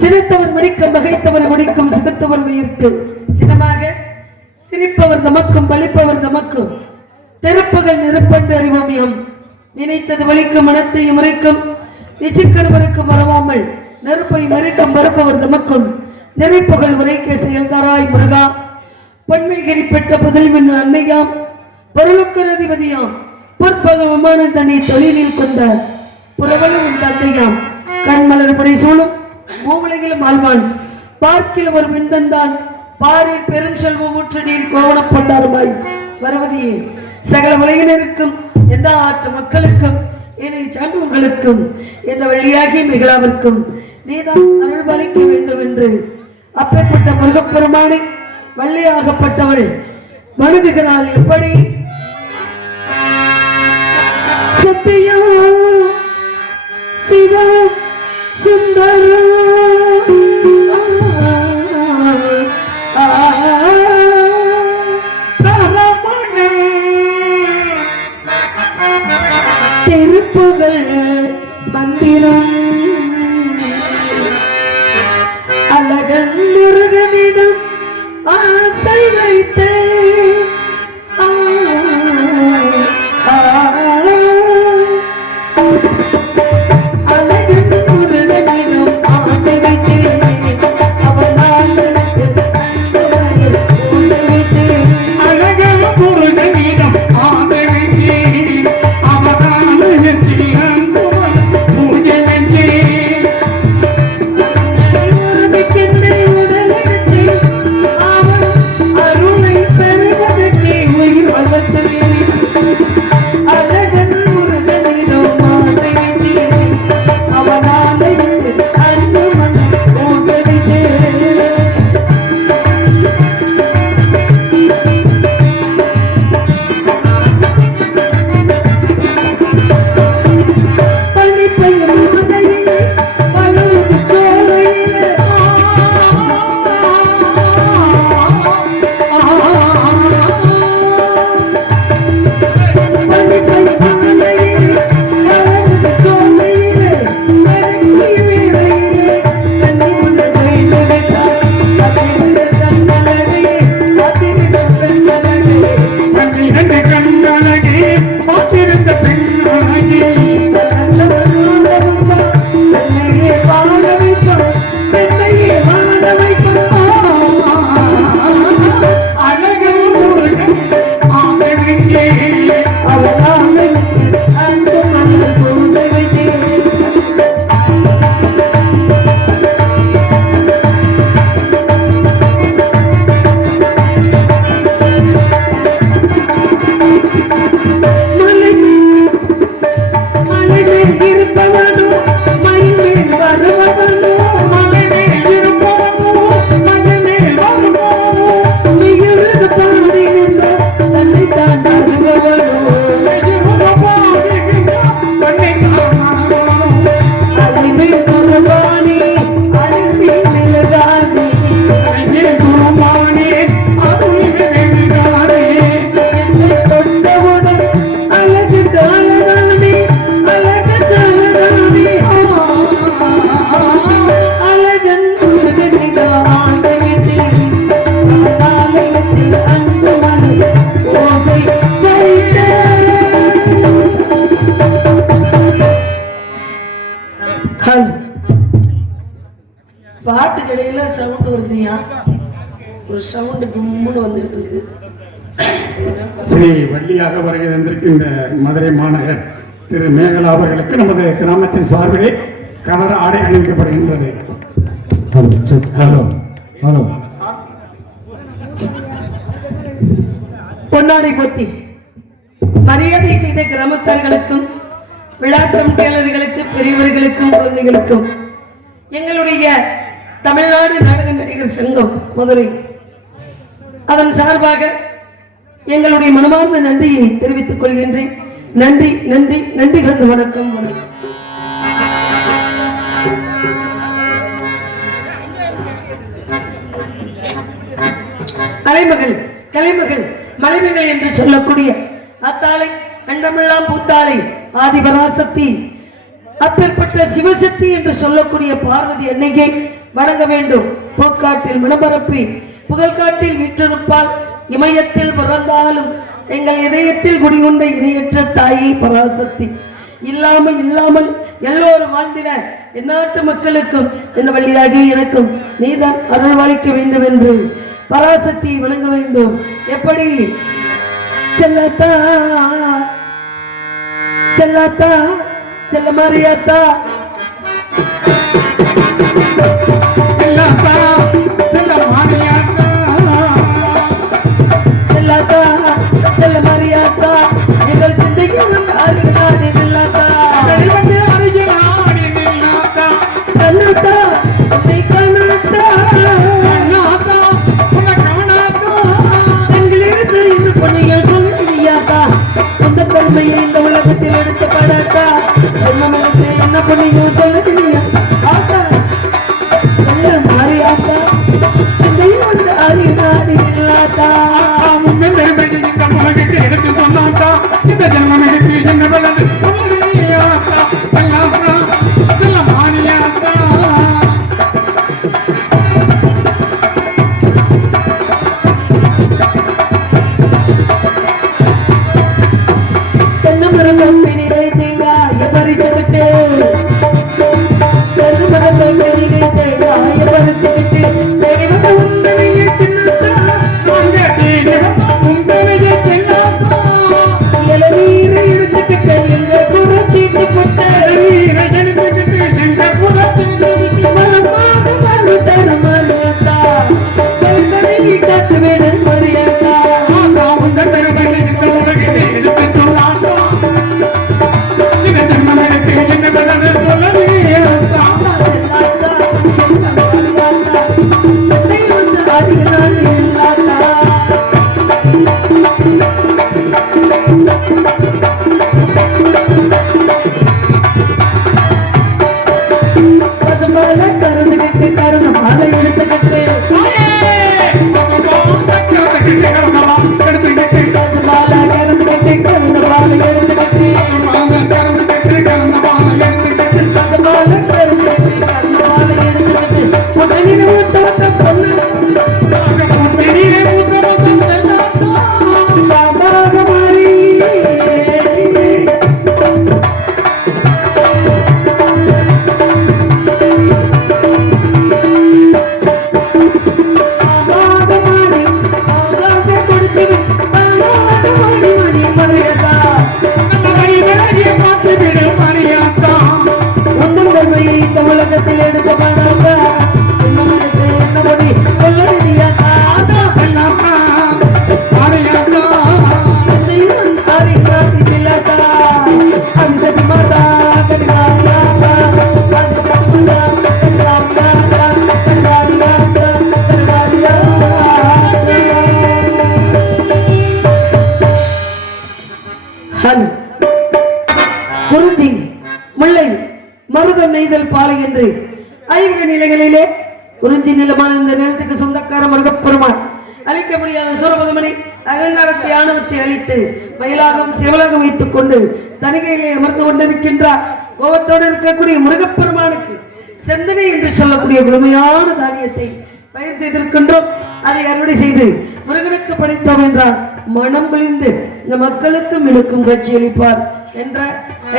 சிரித்தவர் மடிக்கும் பகைத்தவர் முடிக்கும் சிகத்தவர் உயிர்க்கு சினமாக சிரிப்பவர் தமக்கும் பழிப்பவர் தமக்கும் தெருப்புகள் நெருப்பென்று அறிவோம் எம் நினைத்தது வலிக்கும் மனத்தையும் முறைக்கும் இசிக்கருவருக்கு மறவாமல் நெருப்பை மறைக்கும் மறுப்பவர் தமக்கும் நெருப்புகள் உரைக்க செயல்தாராய் முருகா பொன்மைகிரி பெற்ற புதல்வின் அன்னையாம் பொருளுக்கு அதிபதியாம் பொற்பக விமான தனி தொழிலில் கொண்ட புறவலும் தந்தையாம் கண்மலர் படை சூழும் மூவுலகிலும் ஆழ்வான் பார்க்கில் ஒரு மின்தந்தான் பாரில் பெரும் செல்வம் ஊற்று நீர் கோவணப்பட்டாருமாய் வருவதையே சகல உலகினருக்கும் எல்லா ஆற்று மக்களுக்கும் என்னை சான்றவர்களுக்கும் இந்த வழியாகி மிகளாவிற்கும் நீதான் அருள் பாலிக்க வேண்டும் என்று அப்பேற்பட்ட முருகப்பெருமானை வள்ளியாகப்பட்டவள் மனுதுகிறாள். எப்படி சத்தியா சிவா சுந்தரா திருப்புகள் மந்திரம் அழகன் முருகனிடம் ஆசை வைத்தே பாட்டு கடையில சவுண்ட் வருதுயா, ஒரு சவுண்டு கும்முன்னு வந்துட்டு இருக்கு. ஸ்ரீ வள்ளியாக வருகை தந்திருக்கின்ற மதுரை மாநகர் திரு மேகலா அவர்களுக்கு நமது கிராமத்தின் சார்பிலே கலர் ஆடை அணிவிக்கப்படுகின்றது. பொன்னாடை போத்தி மரியாதை செய்த கிராமத்தார்களுக்கும் விழா கமிட்டியாளர்களுக்கு, பெரியவர்களுக்கும், குழந்தைகளுக்கும் எங்களுடைய தமிழ்நாடு நாடக நடிகர் சங்கம் மதுரை அதன் சார்பாக எங்களுடைய மனமார்ந்த நன்றியை தெரிவித்துக் கொள்கின்றேன். நன்றி நன்றி நன்றி கலந்த வணக்கம். வணக்கம். கலைமகள் கலைமகள் மலைமகள் என்று சொல்லக்கூடிய அத்தாளை அண்டமெல்லாம் பூத்தாளை ஆதிபராசக்தி அப்பேற்பட்ட சிவசக்தி என்று சொல்லக்கூடிய பார்வதி அன்னையை வணங்க வேண்டும். போக்காட்டில் மனப்பரப்பி புகழ்காட்டில் வீற்றிருப்பால் இமயத்தில் பிறந்தாலும் எங்கள் இதயத்தில் குடிகொண்ட இணையற்ற தாயை பராசக்தி இல்லாமல் எல்லோரும் வாழ்ந்திட எந்நாட்டு மக்களுக்கும் இந்த வழியாகி எனக்கும் நீதான் அருள்வாளிக்க வேண்டும் என்று பராசக்தியை வணங்க வேண்டும். எப்படி செல்லத்தா செல்லாத்தா செல்ல மாரியாத்தா செல்லாத்தா செல்ல மாரியாத்தா செல்லாத்தா செல்ல மாரியாத்தா எங்கள் சிந்தையில் அறிகிறானே நில்லாத்தா கண்ணாத்தா உன்னை காணாத்தா கண்ணாத்தா உன்னை காணாத்தா எங்களிருந்து இன்று பொன்னையில் சொல்லியாத்தா உந்த பெருமையை இந்த உலகத்தில் எடுத்து பாடாத்தா என்னமெடுத்து என்ன பொன்னையும் சொல்லியா ஆத்தா செல்ல மாரியாத்தா சிந்தையில் வந்து அறிகிறானே நில்லாத்தா எடுத்து சொன்னாத்தா இந்த ஜென்மம் எடுத்து என்ன வளர்ந்து செல்ல மாரியாத்தா தென்னமரம் பெண்ணிலை தேங்காய பறிச்சுக்கிட்டு தென்னமரம் பெண்ணிலை தேங்காய பறிச்சுக்கிட்டு தெளிவத உந்தனையே சின்னத்தா உந்தனையே சின்னத்தா இளநீரை எடுத்துக்கிட்டு எங்க புறச்சீட்டு கொட்ட இளநீரை எடுத்துக்கிட்டு எங்க புறச்சீட்டு மலமாக மறு தருமலத்தா கழுத்தனை காட்டு வேணும் மரியாதா உங்க பெருமையை இந்த உலகிலே எடுத்து சொன்னாத்தா இந்த ஜென்மம் எடுத்து என்ன வளர்ந்து சொல்லவில்லையாத்தா உலகத்தில் எடுக்க மாட்டாங்க என்ன மொழி சொல்லியா குறிஞ்சி முல்லை மருதம் நெய்தல் பாலை என்று 5 நிலைகளிலே குறிஞ்சி நிலமான இந்த நிலத்துக்கு சொந்தக்கார முருகப்பெருமான் அழிக்க முடியாத சூரபதமனை அகங்காரத்தை ஆணவத்தை அழித்து மயிலாகம் சிவலாகம் வைத்துக் கொண்டு தனிகையிலே அமர்ந்து கொண்டிருக்கின்றார். கோபத்தோடு இருக்கக்கூடிய முருகப்பெருமானுக்கு செந்தனை என்று சொல்லக்கூடிய முழுமையான தானியத்தை பயிர் செய்திருக்கின்றோம். அதை அறுவடை செய்து முருகனுக்கு படைத்தோம் என்றால் மனம் குளிந்து இந்த மக்களுக்கு மினுக்கும் காட்சியளிப்பார் என்ற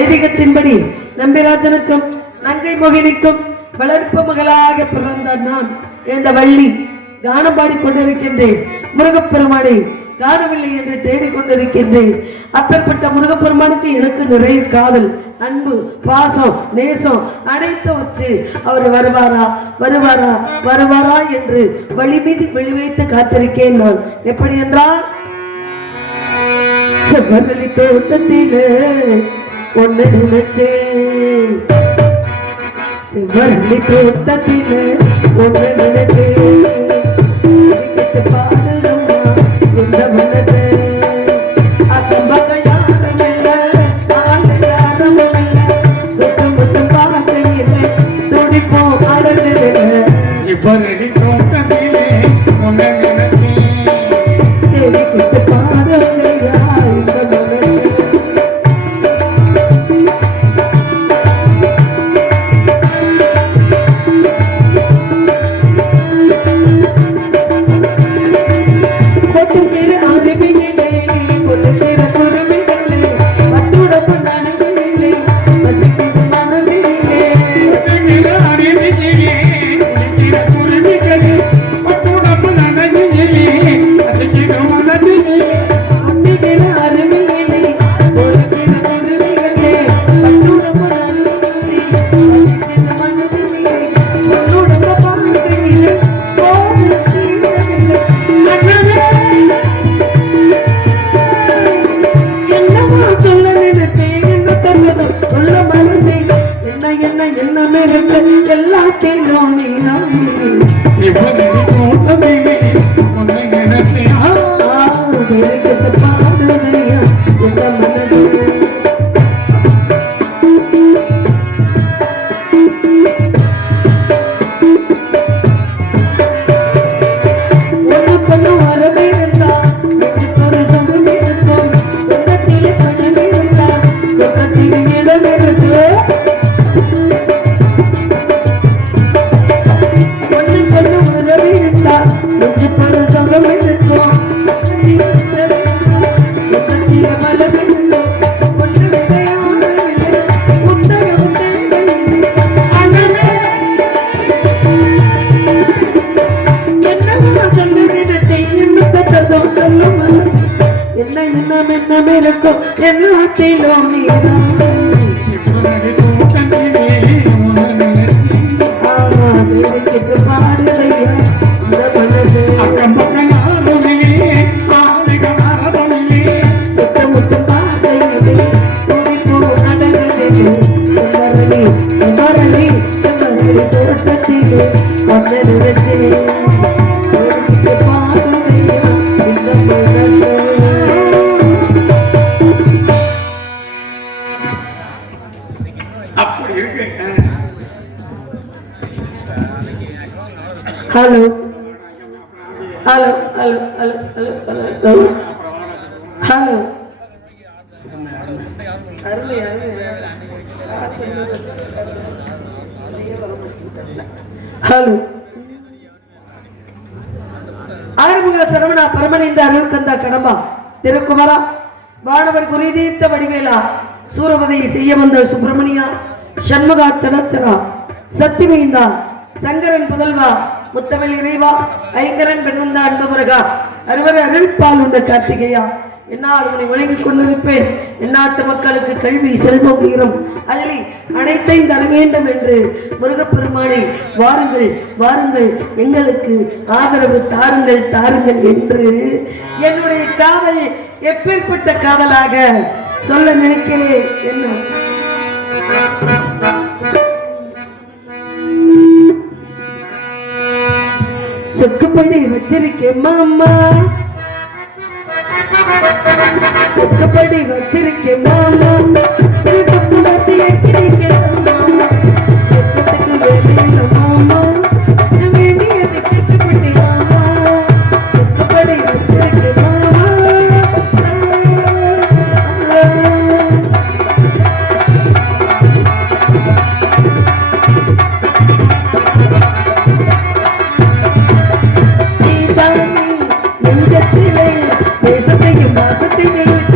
ஐதீகத்தின்படி நம்பிராஜனுக்கும் நங்கை மோகினிக்கும் வளர்ப்பு மகளாக பிறந்த நான் இந்த வள்ளி கானம் பாடிக்கொண்டிருக்கின்றேன். முருகப்பெருமானை காணவில்லை என்று தேடிக்கொண்டிருக்கின்றேன். அப்பேற்பட்ட முருகப்பெருமானுக்கு எனக்கு நிறைய காதல், அன்பு, பாசம், நேசம் அனைத்தும் வச்சு அவர் வருவாரா வருவாரா வருவாரா என்று வழி மீது வெளிவைத்து காத்திருக்கேன். நான் எப்படி என்றால் செவ்வரளி தோட்டத்திலே ஒன்னு நினைச்சேன், செவ்வரளி தோட்டத்திலே ஒன்னு நினைச்சேன், பாடுதம்மா எந்த மனசு அக்கம் பக்கம் யாரும் இல்லை, ஆளு யாரும் இல்லை, சொத்து முத்து பார்க்கையிலே துடிப்போம் அடங்குதில்லை, செவ்வரளி தோட்டத்திலே ஒன்னு நினைச்சேன், தேடிக்கிட்டு பாடுதையா இந்த மனசு. எல்லாத்திலும் நீதான் செவ்வரளி தோட்டத்திலே ஒன்னு நினைச்சேன். பாடுதையா எந்த மனசு. எல்லாத்திலும் நீதான் செவ்வரளி தோட்டத்திலே ஒன்னு நினைச்சேன். பாடுதையா இந்த மனசு. அக்கம் பக்கம் யாரும் இல்லை, ஆளுக யாரும் இல்லை, சுத்தமுத்தம் பார்க்கையிலே துடிப்பு அடங்குதில்லை, செவ்வரளி செவ்வரளி செவ்வரளி தோட்டத்திலே ஒன்னு நினைச்சேன், பாடுதையா இந்த மனசு. அப்படி இருக்கு. Hello hello hello hello hello hello hello அருமை அருமை ஹலோ ஆறுமுக சரவணா பரமன் என்ற அருள் கந்தா கடம்பா திருக்குமரா வானவர் குறிதீர்த்த வடிவேலா சூரபதையை செய்ய வந்த சுப்பிரமணியா சண்முகா சனச்சரா சத்திமைந்தா சங்கரன் புதல்வா முத்தமிழ் இறைவா ஐங்கரன் பெண்வந்தா அன்பு முருகா அறுவர் அருள்பால் உண்ட கார்த்திகேயா என்னால் உன்னை வணங்கிக் கொண்டிருப்பேன். எந்நாட்டு மக்களுக்கு கல்வி, செல்வம், வீரம் அள்ளி அனைத்தையும் தர வேண்டும் என்று முருகப்பெருமானை வாருங்கள் வாருங்கள் எங்களுக்கு ஆதரவு தாருங்கள் தாருங்கள் என்று என்னுடைய காதல் எப்பேற்பட்ட காதலாக சொல்ல நினைக்கிறேன். என்ன சொக்குப்படி வச்சிருக்கேன் மாமா, சொக்குப்படி வச்சிருக்கேன் மாமா, சொக்கு வச்சு ஏற்றிருக்கேன் மாமா, சொக்கத்துக்கு வேலையில மாமா, வேண்டியது கட்டுப்பட்டு மாமா, சொக்குப்படி வச்சிருக்கேன் மாமா. நெஞ்சத்திலே தேசத்தையும் வாசத்தையும் இருக்க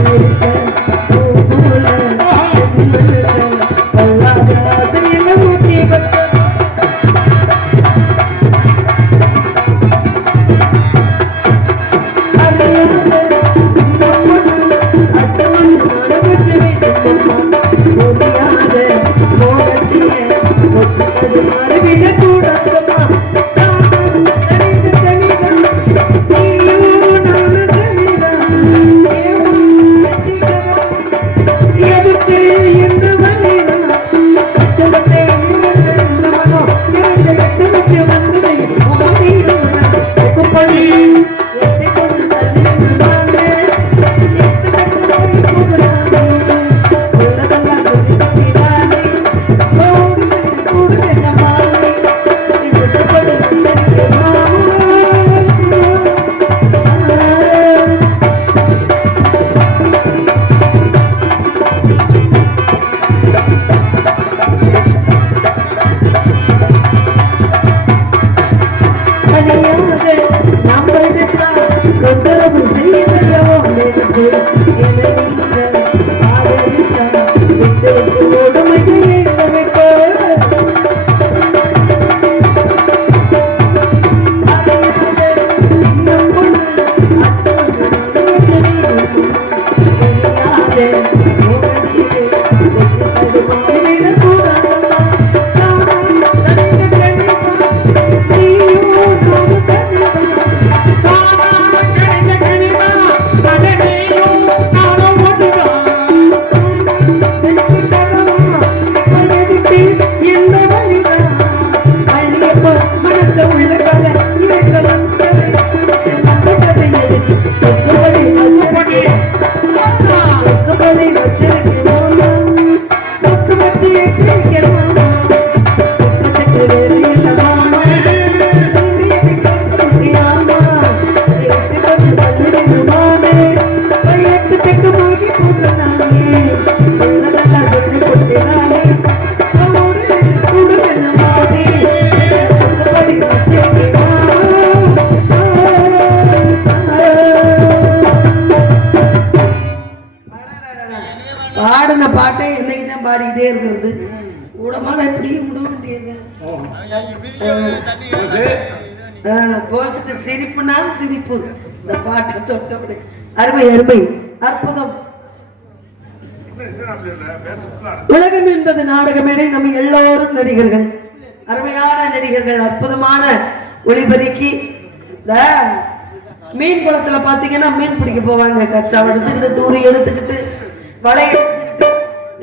என்னைக்கு தான் பாடிக்கிட்டே இருக்கிறது கூடமான எப்படியும் விட வேண்டியது போஸுக்கு சிரிப்புனா சிரிப்பு இந்த பாட்டை தொட்டபடி அருமை அருமை அற்புதம் உலகம் என்பது நாடகமேடை நம்ம எல்லோரும் நடிகர்கள் அருமையான நடிகர்கள் அற்புதமான ஒளிபெருக்கி இந்த மீன் குளத்துல பாத்தீங்கன்னா மீன் பிடிக்க போவாங்க கச்சாவை எடுத்துக்கிட்டு தூரி எடுத்துக்கிட்டு வலை எடுத்துக்கிட்டு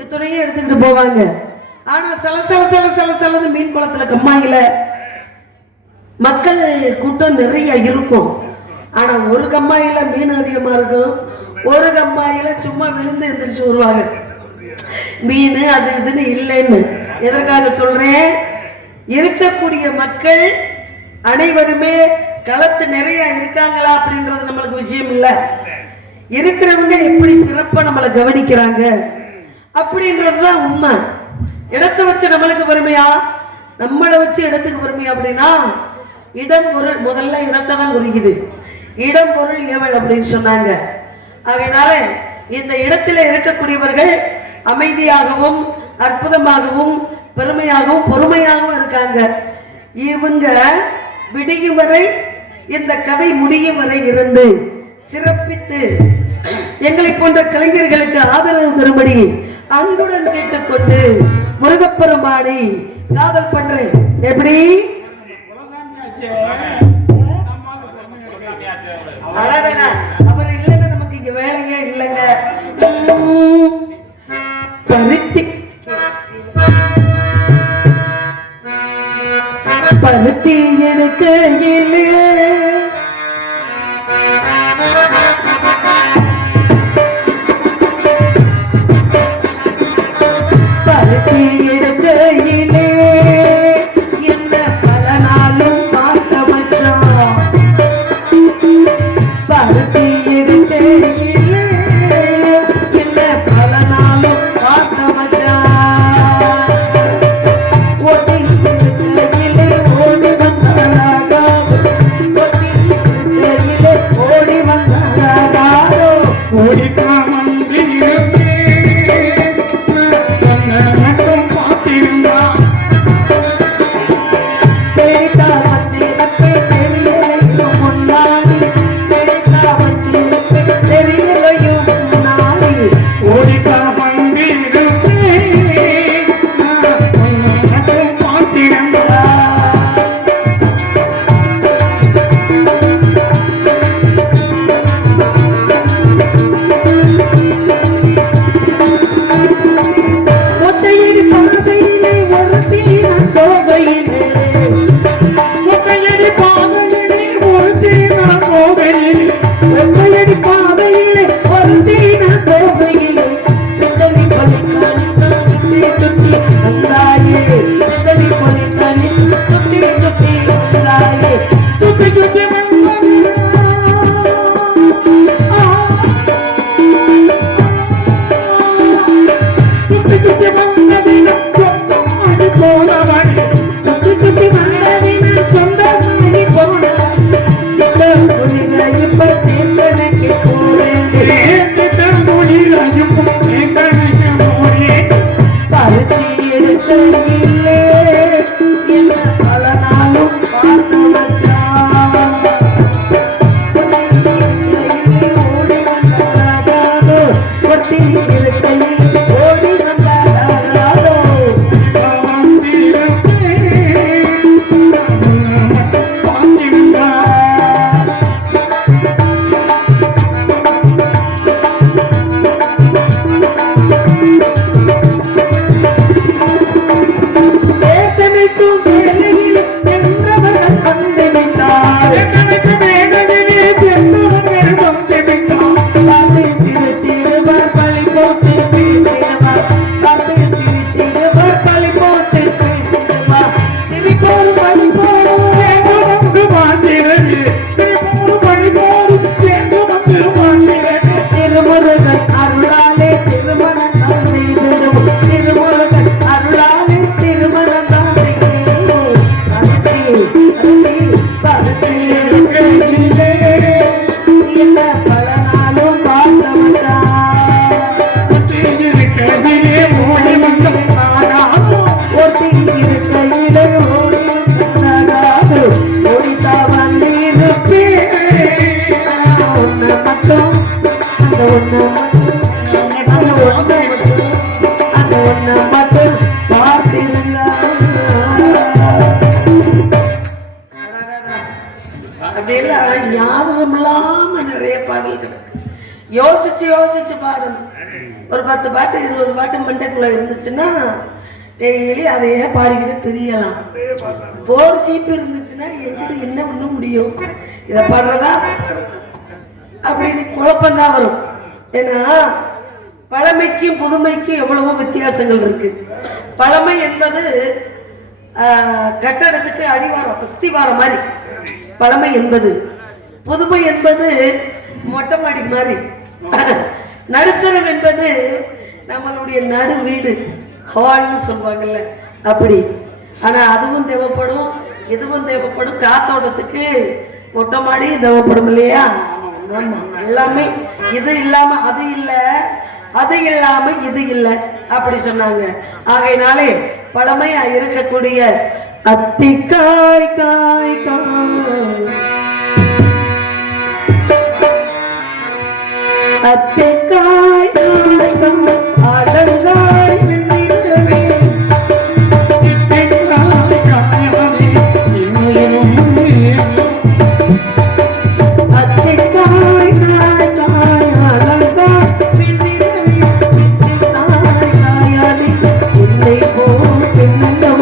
இத்துணையும் எடுத்துக்கிட்டு போவாங்க ஆனா சலன்னு மீன் குளத்துல கம்மாயில மக்கள் கூட்டம் நிறைய இருக்கும் ஆனா ஒரு கம்மாயில மீன் அதிகமா இருக்கும் ஒரு கம்மாயில சும்மா விழுந்து எந்திரிச்சு வருவாங்க மீன் அது இதுன்னு இல்லைன்னு எதற்காக சொல்றேன் இருக்கக்கூடிய மக்கள் அனைவருமே களத்து நிறைய இருக்காங்களா அப்படின்றது நம்மளுக்கு விஷயம் இல்ல இருக்கிறவங்க எப்படி சிறப்பா நம்மளை கவனிக்கிறாங்க அப்படின்றதுதான் உண்மை இடத்தை வச்சு நம்மளுக்கு வறுமையா நம்மளை வச்சு இடத்துக்கு வறுமையா அப்படின்னா இடம் பொருள் முதல்ல இடத்தை தான் குறிக்குது இடம் பொருள் ஏவல் அப்படின்னு சொன்னாங்க ஆகையினால இந்த இடத்துல இருக்கக்கூடியவர்கள் அமைதியாகவும் அற்புதமாகவும் பெருமையாகவும் பொறுமையாகவும் இருக்காங்க இவங்க விடியும் வரை இந்த கதை முடியும் வரை இருந்து சிறப்பித்து எங்களை போன்ற கலைஞர்களுக்கு ஆதரவு தரும்படி அன்புடன் கேட்டுக்கொண்டு முருகப்பெருமானை காதல் பண்றேன் எப்படி அழகா அவர் இல்லைன்னா நமக்கு இங்க வேலையே இல்லைங்க பருத்தி எடுக்கையிலே பருத்தி எடுக்கையிலே என்ன பல நாளும் பார்த்த மச்சான் பருத்தி எடுக்கையிலே என்ன பல நாளும் பார்த்த மச்சான் மனம் மட்டும் பார்த்திருந்தார். அப்படியெல்லாம் ஞாபகம் இல்லாம நிறைய பாடல் கிடக்கு. யோசிச்சு யோசிச்சு பாடணும். ஒரு 10 பாட்டு 20 பாட்டு மண்டைக்குள்ள இருந்துச்சுன்னா டெய்லி அதையே பாடிக்கிட்டு தெரியலாம். போர் சீப்பு இருந்துச்சுன்னா எங்கிட்ட என்ன பண்ண முடியும், இதை பாடுறதா அப்படின்னு குழப்பம்தான் வரும். ஏன்னா பழமைக்கும் புதுமைக்கும் எவ்வளவோ வித்தியாசங்கள் இருக்கு. பழமை என்பது கட்டடத்துக்கு அடிவாரம் அஸ்திவாரம் மாதிரி பழமை என்பது, புதுமை என்பது மொட்டை மாடி மாதிரி, நடுத்தரம் என்பது நம்மளுடைய நடு வீடு ஹால்னு சொல்லுவாங்கல்ல அப்படி. ஆனா அதுவும் தேவைப்படும், இதுவும் தேவைப்படும். காத்தோட்டத்துக்கு மொட்டை மாடி தேவைப்படும் இல்லையா? ஆமா, எல்லாமே. இது இல்லாம அது இல்லை, அது இல்லாம இது இல்லை அப்படி சொன்னாங்க. ஆகையினாலே பழமையா இருக்கக்கூடிய அத்திக்காய் காய் காய் அத்திக்காய் காய் காய் அலங்காய் வெண்ணிலவே அத்திக்காய் காய் காய் அலங்காய் வெண்ணிலவே தாய் காயாதி என்னை போல் பெண்ணல்லவோ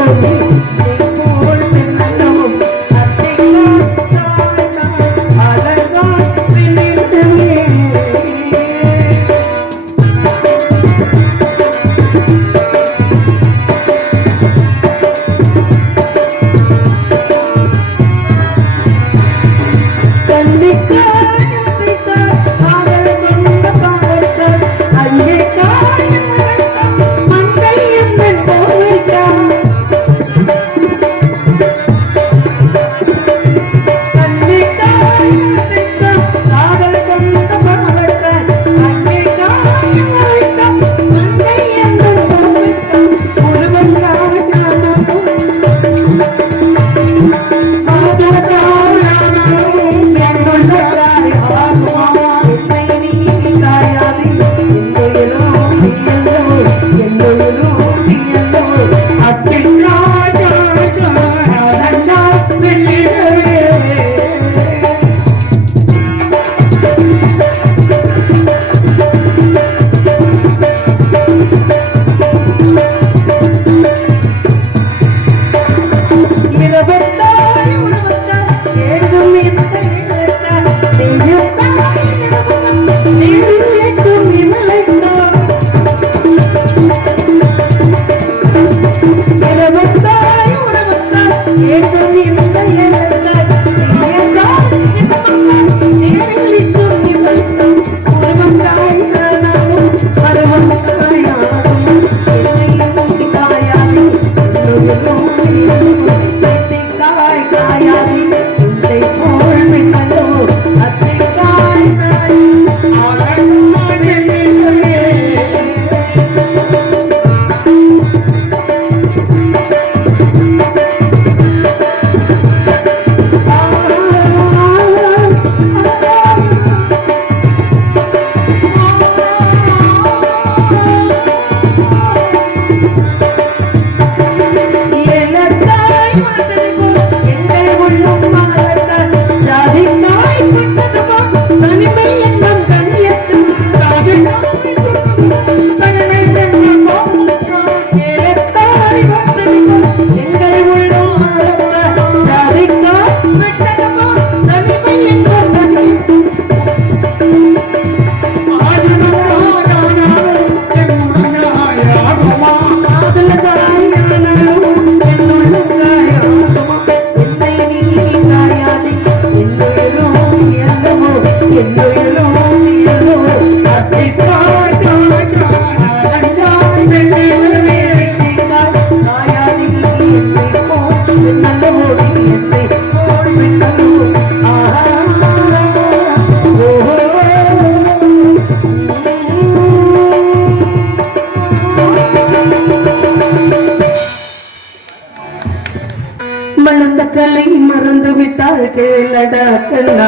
கலை மறந்து விட்டால் கேளடா கண்ணா,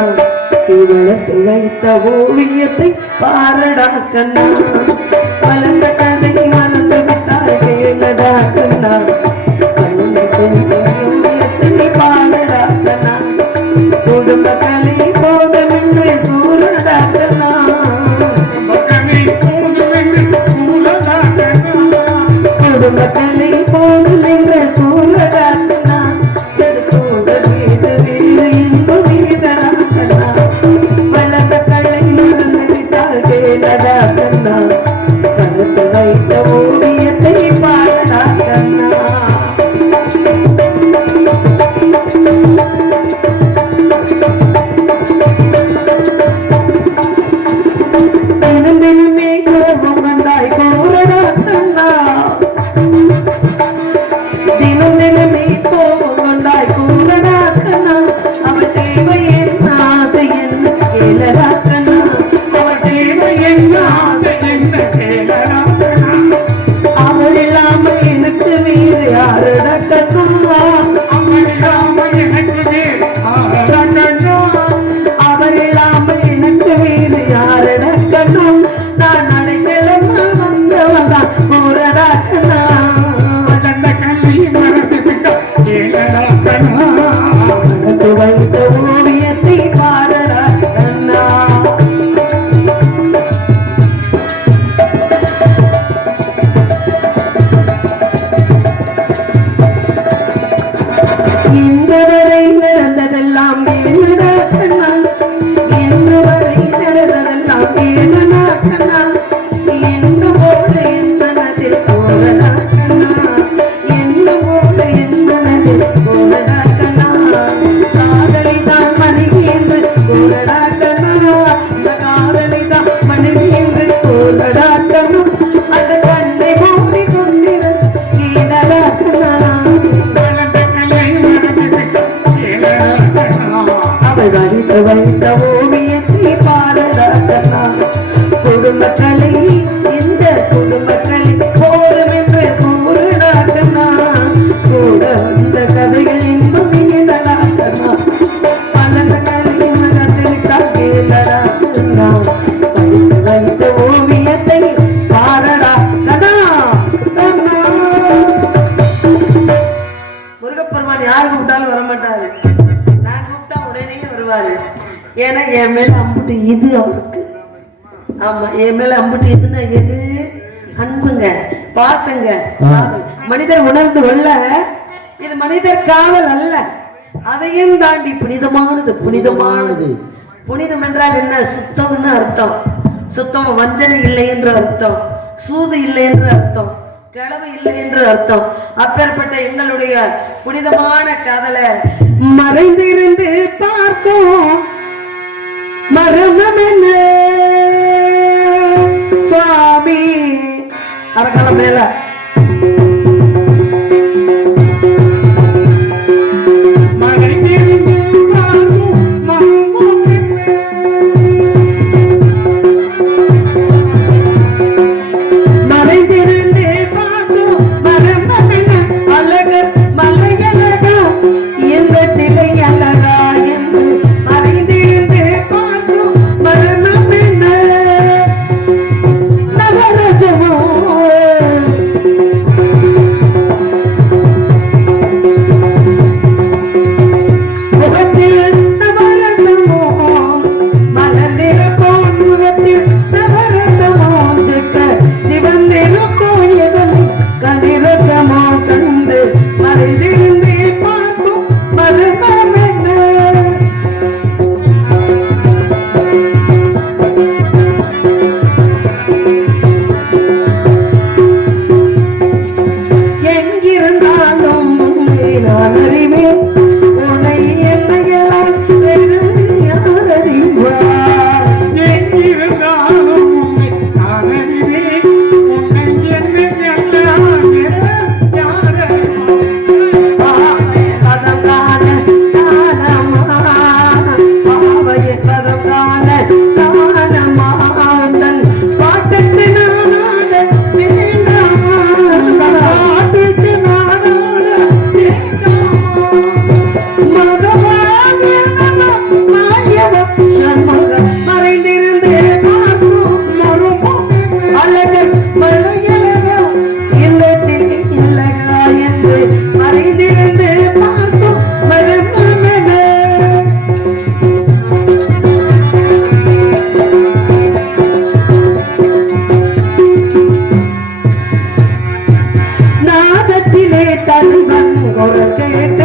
வளர்த்து வைத்த ஓவியத்தை பாரடா கண்ணா. வளர்ந்த கலை மறந்து விட்டால் பாரடா கண்ணா கண்ணு துணியத்தை பாரடா கண்ணா குடும்ப கலை போதமென்று கூறடா கண்ணா குடும்ப கலை போதமென்று கூறடா கண்ணா கூட வீடு வீடு இன்பு வீதடா கண்ணா வளர்ந்த கலை மறந்து விட்டால் கேளடா கண்ணா வளர்த்து வைத்த ஓவியத்தை பாரடா கண்ணா தினமே கோபம் வந்தாய் கூறடா கண்ணா தினமே கோபம் வந்தாய் கூறடா கண்ணா அவள் தேவை என்ன ஆசை என்ன கேளடா கண்ணா அவள் தேவை என்ன ஆசை என்ன கேளடா கண்ணா அவள் இல்லாமல் எனக்கு வேறு யாரடா கண்ணா அவள் இல்லாமல் எனக்கு வேறு யாரடா கண்ணா அவள் இல்லாமல் எனக்கு வேறு யாரடா கண்ணா நான் அடைக்கலமாக வந்தவதான் கூறடா கண்ணா வளர்ந்த கல்வி மறந்து விட்டா கேளடா கண்ணா வளர்த்து வைத்த ஓவியத்தை பாரடா கண்ணா இன்று வரை நடந்ததெல்லாம் என்னடா கண்ணா இன்று வரை நடந்ததெல்லாம் ஏனடா கண்ணா என்று போல என் மனதில் போலடா கண்ணா என்று போல என் மனதில் போலடா கண்ணா காதலை தான் மனைவி என்று கூறடா கண்ணா இந்த காதலை தான் மனைவி என்று கூறடா கண்ணா அந்த கண்ணை மூடி கொண்டிருந்த ஏனடா கண்ணா அவள் வடித்து வைத்த ஓவியத்தை பாரடா கண்ணா குடும்ப கலை இந்த குடும்ப கலை போதும் என்று கூறடா கண்ணா கூட வந்த கதைகள் இன்பம் நீதடா கண்ணா பலந்த கலை மலர்ந்து விட்டால் கேளடா கண்ணா வடித்து வைத்த ஓவியத்தை பாரடா கண்ணா கண்ணா முருகப்பெருமான் யாரு கூப்பிட்டாலும் வரமாட்டாரு நான் கூப்பிட்டா உடனே வருவாரு ஏன்னா என் மேல அம்புட்டு இது அவருக்கு ஆமா என் மேல அம்புட்டு இதுன்னா எது அன்புங்க பாசங்க காதல் மனிதர் உணர்ந்து கொள்ள இது மனிதர் காதல் அல்ல அதையும் தாண்டி புனிதமானது புனிதமானது புனிதம் என்றால் என்ன சுத்தம்னு அர்த்தம் சுத்தம் வஞ்சனை இல்லை என்று அர்த்தம் சூது இல்லை என்று அர்த்தம் களவு இல்லை என்று அர்த்தம் அப்பேற்பட்ட எங்களுடைய புனிதமான காதலை மறைந்திருந்து பார்க்கும் மரணம் என்ன சுவாமி அரக்காலம் மேல கேட்ட